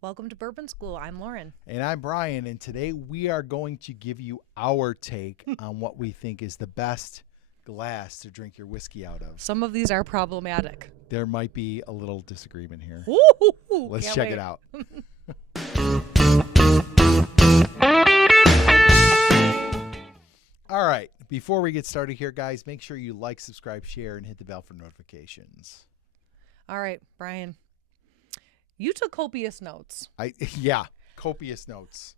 Welcome to Bourbon School. I'm Lauren. And I'm Brian, and today we are going to give you our take on what we think is the best glass to drink your whiskey out of. Some of these are problematic. There might be a little disagreement here. Ooh, Let's can't check wait. it out. All right, before we get started here, guys, make sure you like, subscribe, share, and hit the bell for notifications. All right, Brian. You took copious notes. Copious notes.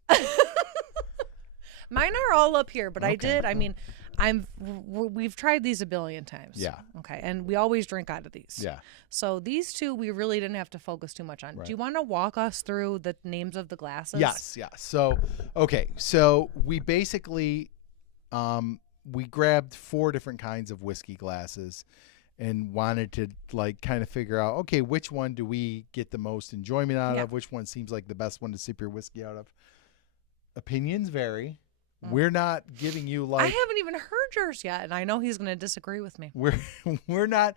Mine are all up here, but Okay. we've tried these a billion times. Yeah. Okay, and we always drink out of these. Yeah. So these two we really didn't have to focus too much on. Right. Do you want to walk us through the names of the glasses? Yes. So we basically we grabbed 4 different kinds of whiskey glasses and wanted to kind of figure out, okay, which one do we get the most enjoyment out of? Which one seems like the best one to sip your whiskey out of? Opinions vary. We're not giving you I haven't even heard yours yet, and I know he's going to disagree with me. we're not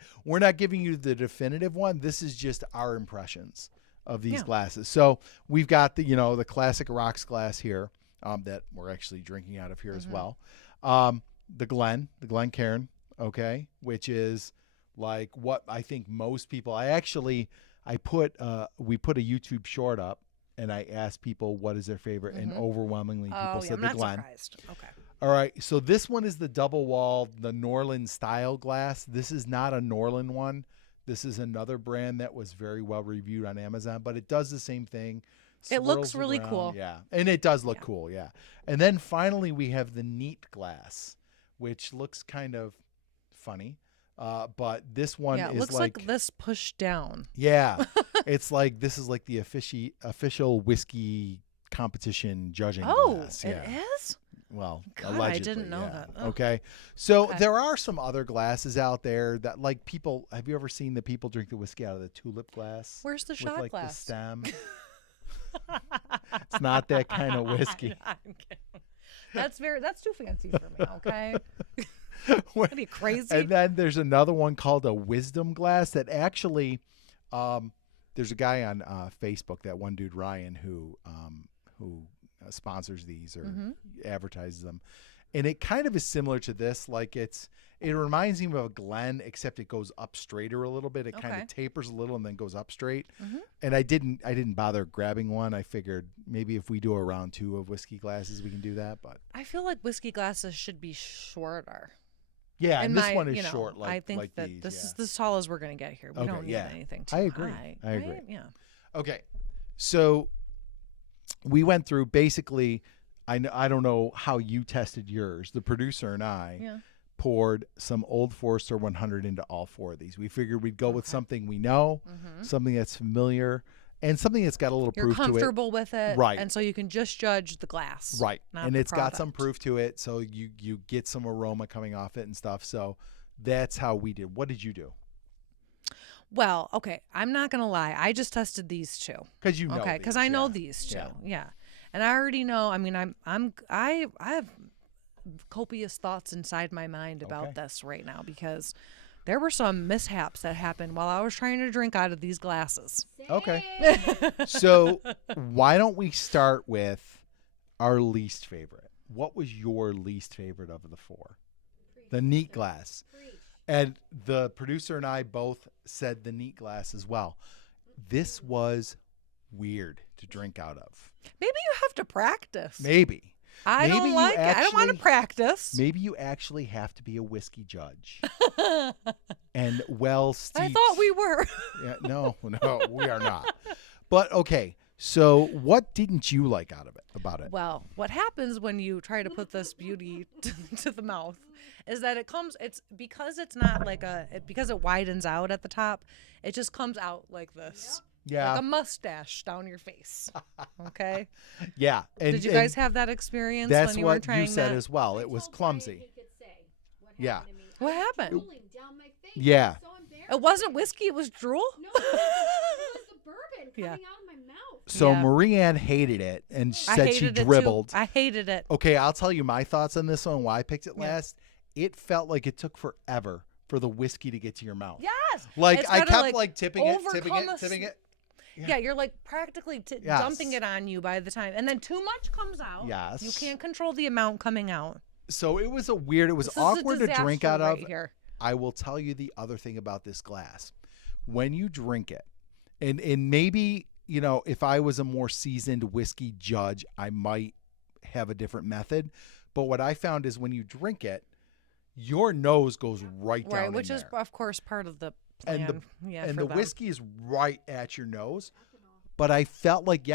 giving you the definitive one. This is just our impressions of these glasses. So we've got the classic rocks glass here that we're actually drinking out of here as well. The Glencairn, okay, which is like what I think most people. We put a YouTube short up, and I asked people what is their favorite, and overwhelmingly people said the Glen. Surprised. Okay. All right, so this one is the double wall, the Norland style glass. This is not a Norland one. This is another brand that was very well reviewed on Amazon, but it does the same thing. It looks Swirls really around, cool. Yeah, and it does look cool, yeah. And then finally we have the neat glass, which looks kind of funny. But this one it is looks like this pushed down. Yeah, it's like this is like the official whiskey competition judging glass. It is? Well, God, allegedly, I didn't know that. Oh. Okay, so there are some other glasses out there that people. Have you ever seen the people drink the whiskey out of the tulip glass? Where's the with shot the glass? stem. It's not that kind of whiskey. I'm kidding. That's too fancy for me. Okay. What are you, crazy? And then there's another one called a wisdom glass that actually, there's a guy on Facebook, that one dude Ryan, who sponsors these or advertises them, and it kind of is similar to this. It reminds me of a Glen, except it goes up straighter a little bit. It kind of tapers a little and then goes up straight. And I didn't bother grabbing one. I figured maybe if we do a round 2 of whiskey glasses, we can do that. But I feel like whiskey glasses should be shorter. yeah, and this one is short. I think that these, this is as tall as we're going to get here. We don't need anything too I agree. high. I agree. Right? Yeah. Okay, so we went through basically. I don't know how you tested yours. The producer and I poured some Old Forester 100 into all 4 of these. We figured we'd go with something we know, something that's familiar, and something that's got a little proof to it. You're comfortable with it, right? And so you can just judge the glass, right? And it's got some product. proof to it, so you get some aroma coming off it and stuff. So that's how we did. What did you do? Well, okay, I'm not gonna lie. I just tested these 2. Because you know, okay, because I know these 2. Yeah, and I already know. I mean, I have copious thoughts inside my mind about this right now because there were some mishaps that happened while I was trying to drink out of these glasses. Okay, so why don't we start with our least favorite? What was your least favorite of the 4? The neat glass. And the producer and I both said the neat glass as well. This was weird to drink out of. Maybe you have to practice. Maybe. I don't like it. I don't want to practice. Maybe you actually have to be a whiskey judge. And well steeped. I thought we were. Yeah, no, we are not. But okay. So what didn't you like about it? Well, what happens when you try to put this beauty to the mouth is that because it's not because it widens out at the top, it just comes out like this. Yeah. Like a mustache down your face. Okay? Yeah. Did you guys have that experience when you were trying you said that? as well. It was clumsy. Yeah. What happened? Down my face. Yeah. So embarrassed. It wasn't whiskey, it was drool? No, it was the bourbon coming out of my mouth. So Yeah. Marie Ann hated it and I said she hated it, dribbled. too. I hated it. Okay, I'll tell you my thoughts on this one, why I picked it last. It felt like it took forever for the whiskey to get to your mouth. Yes. Like It's I gotta, kept tipping it. Yeah, you're like practically dumping it on you by the time, and then too much comes out. Yes. You can't control the amount coming out. So it was awkward to drink out of. I will tell you the other thing about this glass. When you drink it, and maybe, if I was a more seasoned whiskey judge, I might have a different method. But what I found is when you drink it, your nose goes right down in which there. is, of course, part of the plan. And the whiskey is right at your nose. But I felt like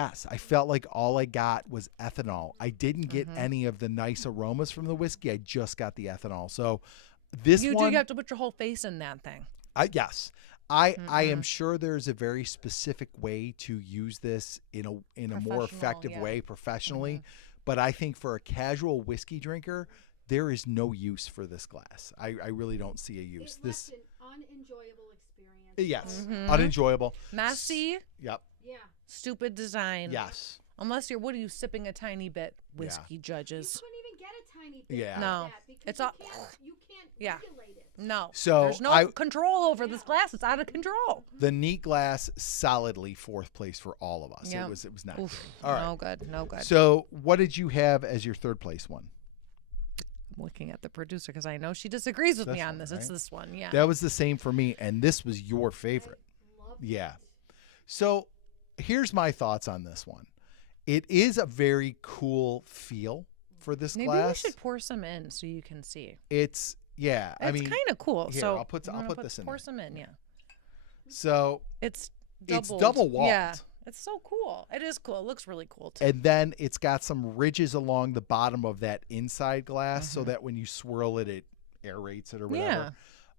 all I got was ethanol. I didn't get any of the nice aromas from the whiskey. I just got the ethanol. So you have to put your whole face in that thing. Yes. I am sure there's a very specific way to use this in a more effective way professionally. But I think for a casual whiskey drinker, there is no use for this glass. I really don't see a use. This an unenjoyable experience. Yes, unenjoyable. Messy. Yep. Yeah. Stupid design. Yes. Unless what are you sipping a tiny bit? Whiskey judges. You couldn't even get a tiny bit. Yeah. No. It's all. You can't regulate it. No. So there's no control over this glass. It's out of control. The neat glass, solidly 4th place for all of us. Yep. It was not good. All right. No good. So what did you have as your 3rd place one? I'm looking at the producer because I know she disagrees with me on this. Right? It's this one. Yeah. That was the same for me, and this was your favorite. I loved it. So here's my thoughts on this one. It is a very cool feel for this glass. Maybe we should pour some in so you can see. It's kind of cool. Here, so I'll put this in. Pour there. some in, yeah. So it's double walled. Yeah, it's so cool. It is cool. It looks really cool too. And then it's got some ridges along the bottom of that inside glass, so that when you swirl it, it aerates it or whatever.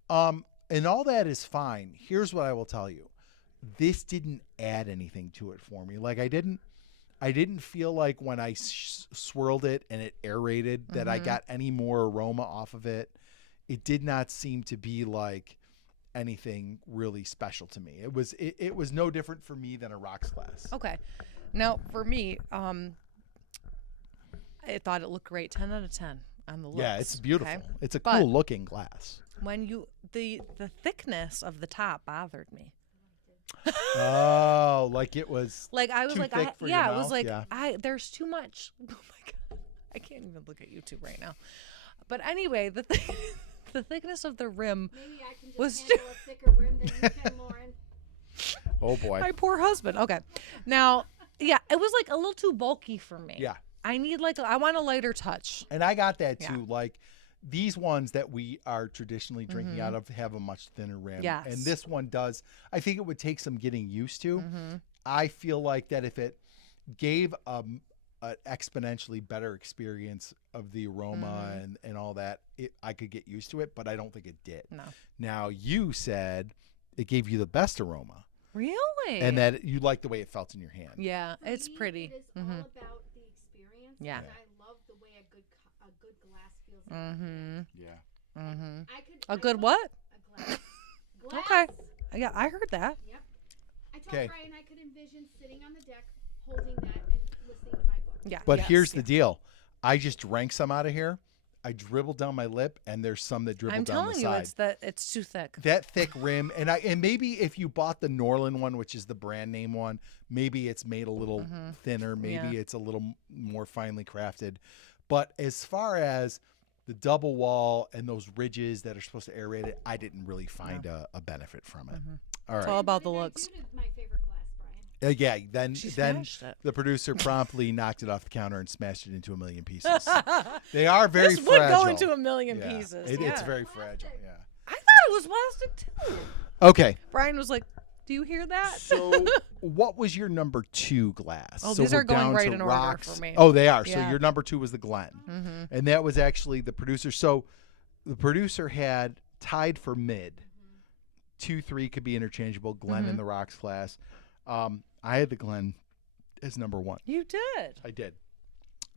Yeah. And all that is fine. Here's what I will tell you: this didn't add anything to it for me. Like I didn't feel like when I swirled it and it aerated that I got any more aroma off of it. It did not seem to be like anything really special to me. It was no different for me than a rocks glass. Okay. Now for me, I thought it looked great. 10 out of 10 on the looks. Yeah, it's beautiful. Okay? It's a cool looking glass. When the thickness of the top bothered me. Oh, like it was like I was too like thick for your it mouth? was like there's too much. Oh my god, I can't even look at YouTube right now. But anyway, the thickness of the rim was handle a thicker rim than you can, Lauren. Oh boy, my poor husband. Okay, now it was like a little too bulky for me. Yeah, I need I want a lighter touch. And I got that too. Like these ones that we are traditionally drinking out of have a much thinner rim. Yes. And this one does. I think it would take some getting used to. I feel like that if it gave an exponentially better experience of the aroma and all that, I could get used to it, but I don't think it did. No. Now, you said it gave you the best aroma. Really? And that you liked the way it felt in your hand. Yeah, For it's me, pretty. It is all about the experience. Yeah. And I love the way a good glass feels. Yeah. A good what? A glass. Okay. Yeah, I heard that. Yep. I told Brian I could envision sitting on the deck holding that and listening to my book. Yeah. But here's the deal. I just drank some out of here. I dribbled down my lip, and there's some that dribbled down the side. I'm telling you, it's too thick. That thick rim, and maybe if you bought the Norland one, which is the brand name one, maybe it's made a little thinner. Maybe it's a little more finely crafted. But as far as the double wall and those ridges that are supposed to aerate it, I didn't really find a benefit from it. All right. It's all about the looks. My favorite glass, Brian. Yeah, then the producer promptly knocked it off the counter and smashed it into a million pieces. They are very fragile. This would go into a million pieces. It's very fragile. Yeah. I thought it was plastic too. Okay. Brian was like, "Do you hear that?" So, what was your number 2 glass? Oh, so these we're are going down right to in rocks. order for me. Oh, they are. Yeah. So your number 2 was the Glen, and that was actually the producer. So the producer had tied for mid. 2, 3 could be interchangeable. Glen in the rocks class. I had the Glen as number 1. You did. I did.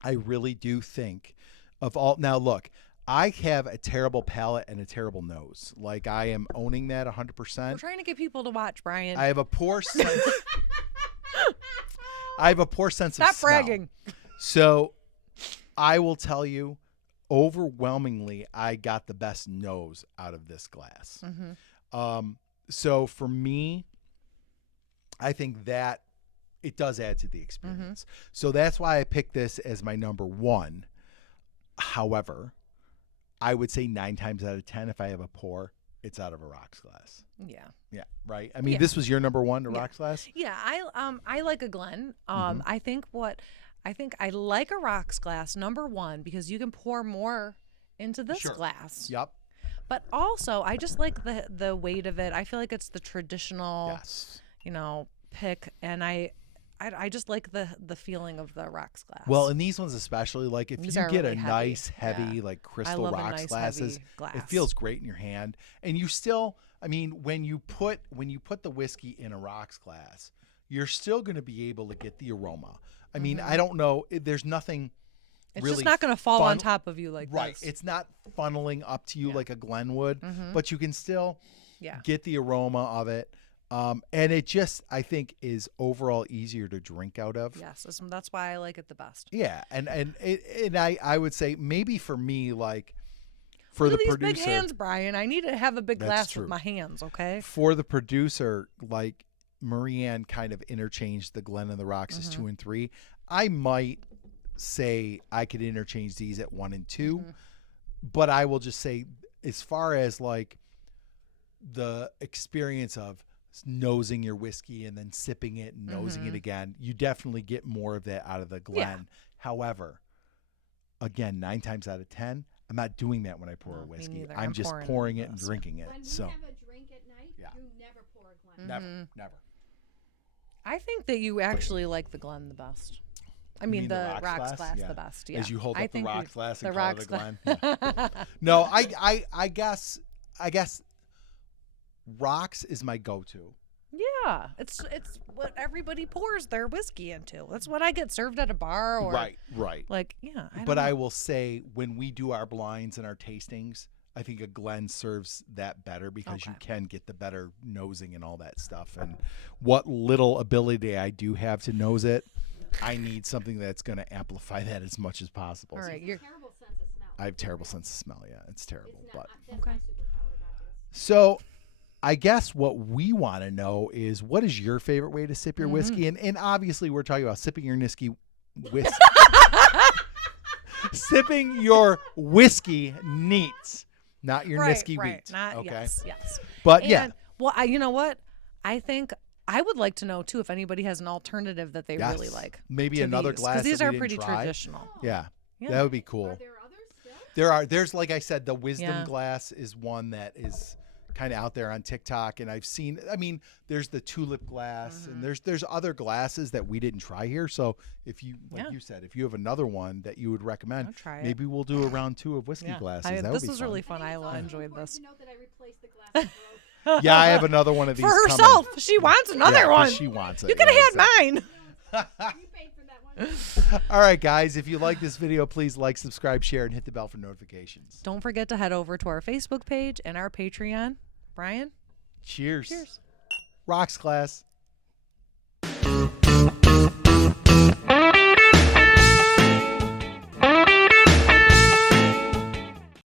I really do think of all. Now look, I have a terrible palate and a terrible nose. Like I am owning that 100%. We're trying to get people to watch, Brian. I have a poor sense. I have a poor sense of Stop smell. bragging. So I will tell you, overwhelmingly, I got the best nose out of this glass. So for me, I think that it does add to the experience. So that's why I picked this as my number one. However, I would say 9 times out of 10, if I have a pour, it's out of a rocks glass. Yeah. Yeah. Right. I mean, this was your number one, the rocks glass. Yeah. I like a Glen. I think I like a rocks glass number one because you can pour more into this glass. Yep. But also, I just like the weight of it. I feel like it's the traditional, pick, and I just like the feeling of the rocks glass. Well, and these ones especially, like if These you are get really a heavy. nice, heavy, like crystal love a rocks nice, glasses, heavy glass. it feels great in your hand. And you still, I mean, when you put the whiskey in a rocks glass, you're still going to be able to get the aroma. I mean, I don't know. There's nothing. It's really just not going to fall on top of you like right. this. It's not funneling up to you like a Glen would, but you can still get the aroma of it. And it just, I think, is overall easier to drink out of. Yes, that's why I like it the best. Yeah, and I would say maybe for me, like for Look the at these producer, big hands, Brian. I need to have a big That's glass true. with my hands. Okay. for the producer, like Marianne kind of interchanged the Glen and the Rocks as 2 and 3. I might say I could interchange these at 1 and 2, but I will just say, as far as like the experience of nosing your whiskey and then sipping it and nosing it again, you definitely get more of that out of the Glen. Yeah. However, again, 9 times out of 10, I'm not doing that when I pour a me whiskey. neither. I'm I'm just pouring pouring it it and this. drinking it. When we So have a drink at night, you never pour a Glen. never. I think that you actually like the Glen the best. I mean, mean the the rocks rocks glass Yeah. the best. Yeah. As you hold I up the think rocks glass and the call rocks it a Glen. glass. Yeah. No, I guess rocks is my go-to. Yeah, it's what everybody pours their whiskey into. That's what I get served at a bar or Right. like, yeah. But I will say, when we do our blinds and our tastings, I think a Glen serves that better because you can get the better nosing and all that stuff. And what little ability I do have to nose it, I need something that's going to amplify that as much as possible. All So right, you're Terrible sense of smell. I have terrible sense of smell. Yeah, it's terrible. It's But not, that's my superpower about this. so I guess what we want to know is, what is your favorite way to sip your whiskey? And obviously we're talking about sipping your whiskey. Sipping your whiskey neat, not your Niski wheat. Not, okay. Yes. But And, yeah. well, you know what? I think I would like to know too if anybody has an alternative that they Yes. really like. Maybe to another these, glass because these that we are didn't pretty try. traditional. Yeah. Yeah. That would be cool. Are there others still? There's, like I said, the wisdom Yeah. glass is one that is kind of out there on TikTok, and I've seen, I mean, there's the tulip glass, and there's other glasses that we didn't try here. So if you, like you said, if you have another one that you would recommend, I'll try it. maybe we'll do a round 2 of whiskey glasses. That would this be was fun. really fun. I It's also enjoyed important this. to note that I replaced the glass that broke. Yeah, I have another one of these For coming. herself, she wants another Yeah, 'cause one. she wants it. You could have Yeah, had exactly. mine. You paid for that one. All right, guys, if you like this video, please like, subscribe, share, and hit the bell for notifications. Don't forget to head over to our Facebook page and our Patreon. Brian? Cheers. Cheers. Rocks class.